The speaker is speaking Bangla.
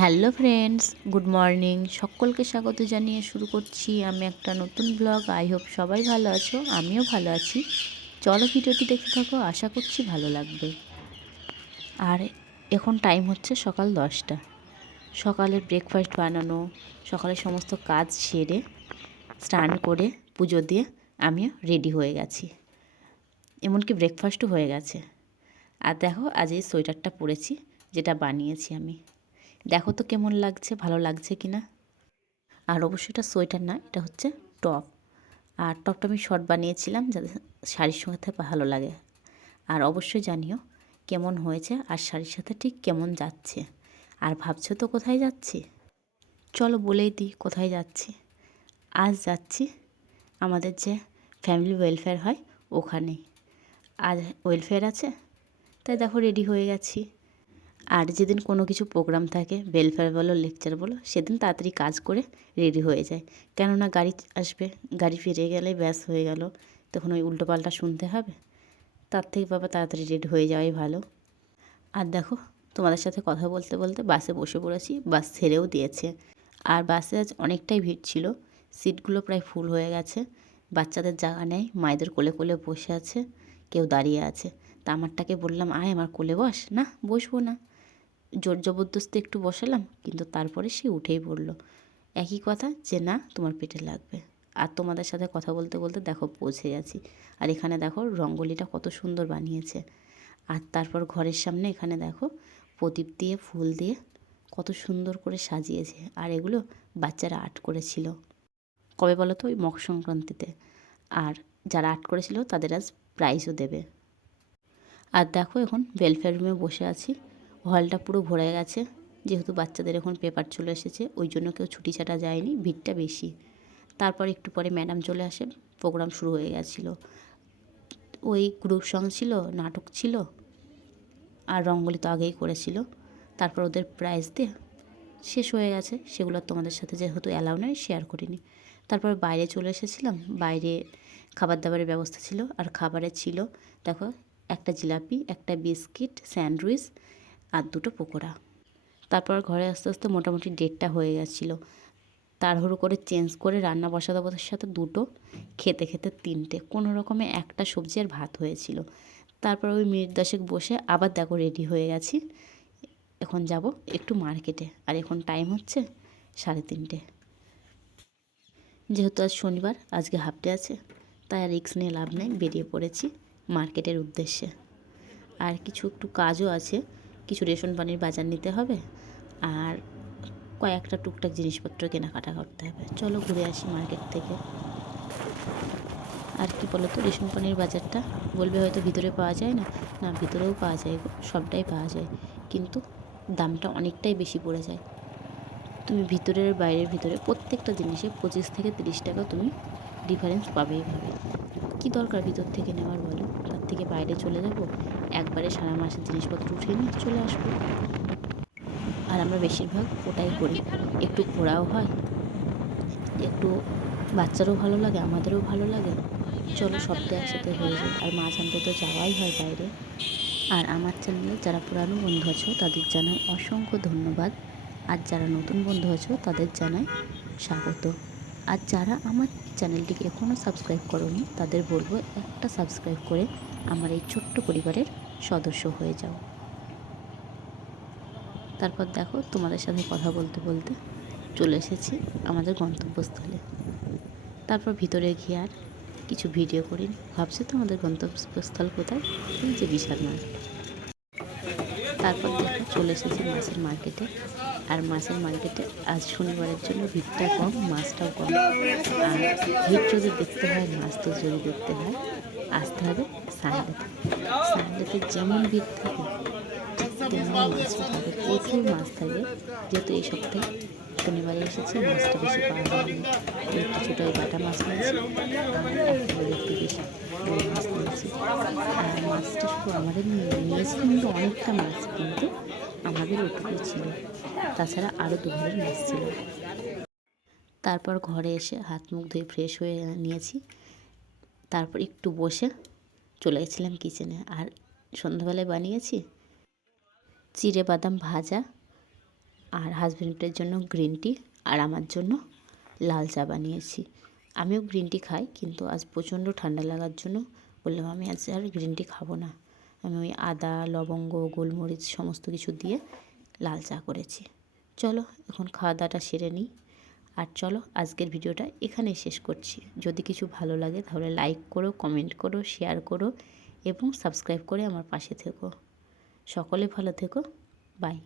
Hello friends, good morning. সকলকে স্বাগত জানিয়ে শুরু করছি আমি একটা নতুন ব্লগ। আই হোপ সবাই ভালো আছো, আমিও ভালো আছি। চলো ভিডিওটি দেখতে থাকো, আশা করছি ভালো লাগবে। আর এখন টাইম হচ্ছে সকাল 10টা। সকালের ব্রেকফাস্ট বানানো, সকালের সমস্ত কাজ সেরে স্নান করে পুজো দিয়ে আমিও রেডি হয়ে গেছি। এমনকি ব্রেকফাস্টও হয়ে গেছে। আর দেখো, আজ এই সোয়েটারটা পরেছি, যেটা বানিয়েছি আমি। দেখো তো কেমন লাগছে, ভালো লাগছে কি না। আর অবশ্যই এটা সোয়েটার না, এটা হচ্ছে টপ। আর টপটা আমি শর্ট বানিয়েছিলাম যাতে শাড়ির সঙ্গে ভালো লাগে। আর অবশ্যই জানিও কেমন হয়েছে আর শাড়ির সাথে ঠিক কেমন যাচ্ছে। আর ভাবছো তো কোথায় যাচ্ছি? চলো বলেই দিই কোথায় যাচ্ছি। আজ যাচ্ছি আমাদের যে ফ্যামিলি ওয়েলফেয়ার হয় ওখানে। আজ ওয়েলফেয়ার আছে, তাই দেখো রেডি হয়ে গেছি। আর যেদিন কোনো কিছু প্রোগ্রাম থাকে, ওয়েলফেয়ার বলো লেকচার বলো, সেদিন তাড়াতাড়ি কাজ করে রেডি হয়ে যায়। কেননা গাড়ি আসবে, গাড়ি ফিরে গেলে ব্যাস হয়ে গেল, তখন ওই উল্টোপাল্টা শুনতে হবে। তার থেকে বাবা তাড়াতাড়ি রেডি হয়ে যাওয়াই ভালো। আর দেখো, তোমাদের সাথে কথা বলতে বলতে বাসে বসে পড়েছি, বাস ছেড়েও দিয়েছে। আর বাসে আজ অনেকটাই ভিড় ছিল, সিটগুলো প্রায় ফুল হয়ে গেছে। বাচ্চাদের জায়গা নেই, মায়েদের কোলে কোলে বসে আছে, কেউ দাঁড়িয়ে আছে। তা আমারটাকে বললাম, আয় আমার কোলে বস। না, বসবো না। জোর জবরদস্তি একটু বসালাম, কিন্তু তারপরে সে উঠেই পড়লো। একই কথা যে না, তোমার পেটে লাগবে। আর তোমাদের সাথে কথা বলতে বলতে দেখো পৌঁছে গেছি। আর এখানে দেখো রঙ্গোলিটা কত সুন্দর বানিয়েছে। আর তারপর ঘরের সামনে এখানে দেখো প্রদীপ দিয়ে ফুল দিয়ে কত সুন্দর করে সাজিয়েছে। আর এগুলো বাচ্চারা আর্ট করেছিল। কবে বলো তো? ওই মকর সংক্রান্তিতে। আর যারা আর্ট করেছিল তাদের আজ প্রাইজও দেবে। আর দেখো এখন ওয়েলফেয়ার রুমে বসে আছি। হলটা পুরো ভরে গেছে, যেহেতু বাচ্চাদের এখন পেপার চলে এসেছে, ওই জন্য কেউ ছুটি ছাটা যায়নি, ভিড়টা বেশি। তারপর একটু পরে ম্যাডাম চলে আসে, প্রোগ্রাম শুরু হয়ে গেছিলো। ওই গ্রুপ সং ছিল, নাটক ছিল, আর রঙ্গোলি তো আগেই করেছিল। তারপর ওদের প্রাইজ দিয়ে শেষ হয়ে গেছে। সেগুলো তোমাদের সাথে যেহেতু অ্যালাউ নয়, শেয়ার করিনি। তারপর বাইরে চলে এসেছিলাম। বাইরে খাবার দাবারের ব্যবস্থা ছিল, আর খাবারে ছিল দেখো একটা জিলাপি, একটা বিস্কিট, স্যান্ডউইচ আর দুটো পকোড়া। তারপর ঘরে আস্তে আস্তে মোটামুটি 1:30টা হয়ে গেছিলো। তাড়াহুড়ো করে চেঞ্জ করে রান্না বসাতে বসার সাথে দুটো, খেতে খেতে 3টে, কোনো রকমে একটা সবজি আর ভাত হয়েছিল। তারপর ওই মিনিট 10 বসে আবার দেখো রেডি হয়ে গেছি। এখন যাব একটু মার্কেটে। আর এখন টাইম হচ্ছে 3:30। যেহেতু আজ শনিবার, আজকে হাফ ডে আছে, তাই আর রিস্ক নিয়ে লাভ নেই, বেরিয়ে পড়েছি মার্কেটের উদ্দেশ্যে। আর কিছু একটু কাজও আছে, কিছু রেশন পানির বাজার নিতে হবে, আর কয়েকটা টুকটাক জিনিসপত্র কেনাকাটা করতে হবে। চলো ঘুরে আসি মার্কেট থেকে। আর কি বলো তো, রেশন পানির বাজারটা বলবে হয়তো ভিতরে পাওয়া যায় না, না ভিতরেও পাওয়া যায়, সবটাই পাওয়া যায়, কিন্তু দামটা অনেকটাই বেশি পড়ে যায়। তুমি ভিতরের বাইরের ভিতরে প্রত্যেকটা জিনিসে 25 থেকে 30 টাকা তুমি ডিফারেন্স পাবেই পাবে। কী দরকার ভিতর থেকে নেওয়ার বলো? তার থেকে বাইরে চলে যাব, একবারে সারা মাসের জিনিসপত্র উঠিয়ে নিয়ে চলে আসবো। আর আমরা বেশিরভাগ ওটাই করি, একটু ঘোরাও হয়, একটু বাচ্চারও ভালো লাগে, আমাদেরও ভালো লাগে। চলো সবটা একসাথে হয়ে যায়। আর মাছ আনতে তো যাওয়াই হয় বাইরে। আর আমার চ্যানেলে যারা পুরানো বন্ধু আছো তাদের জানাই অসংখ্য ধন্যবাদ। আর যারা নতুন বন্ধু আছো তাদের জানাই স্বাগত। আর যারা আমার চ্যানেলটিকে এখনও সাবস্ক্রাইব করোনি তাদের বলবো একটা সাবস্ক্রাইব করে আমার এই ছোট্ট পরিবারের সদস্য হয়ে যাও। তারপর দেখো তোমাদের সাথে কথা বলতে বলতে চলে এসেছি আমাদের গন্তব্যস্থলে। তারপর ভিতরে গিয়ে আর কিছু ভিডিও করি। ভাবছি তো আমাদের গন্তব্যস্থল কোথায়? এই যে বিশাল মাছ। তারপর দেখো চলে এসেছি মাছের মার্কেটে। আর মাছের মার্কেটে আজ শনিবারের জন্য ভিড়টা কম, মাছটাও কম। আর ভিড় যদি দেখতে হয়, মাছ তো যদি দেখতে হয়, আসতে হবে সানডেতে। সানডেতে যেমন ভিড় থাকে ঠিক তেমন মাছও থাকে, প্রচুর মাছ থাকে। যেহেতু এই সপ্তাহে শনিবারে এসেছি, মাছটা বেশি পাওয়া যায়নি, কিছুটা ওই বাটা মাছ নিয়েছি, আর একটা একটু বেশি বড় মাছ নিয়েছি। আর মাছটা শুধু আমাদের নিয়েছি, কিন্তু অনেকটা মাছ, কিন্তু আমাদের ওটুকুই ছিল, তাছাড়া আরও 2 ঘরের মাছ ছিল। তারপর ঘরে এসে হাত মুখ ধুয়ে ফ্রেশ হয়ে নিয়েছি। তারপর একটু বসে চলে গেছিলাম কিচেনে। আর সন্ধ্যাবেলায় বানিয়েছি চিড়ে বাদাম ভাজা, আর হাজব্যান্ডের জন্য গ্রিন টি, আর আমার জন্য লাল চা বানিয়েছি। আমিও গ্রিন টি খাই, কিন্তু আজ প্রচণ্ড ঠান্ডা লাগার জন্য বললাম আমি আজ আর গ্রিন টি খাবো না। আমি ওই আদা, লবঙ্গ, গোলমরিচ সমস্ত কিছু দিয়ে লাল চা করেছি। চলো এখন খাওয়া দাওয়াটা সেরে নিই। আর চলো আজকের ভিডিওটা এখানেই শেষ করছি। যদি কিছু ভালো লাগে তাহলে লাইক করো, কমেন্ট করো, শেয়ার করো এবং সাবস্ক্রাইব করে আমার পাশে থেকো। সকলে ভালো থেকো। বাই।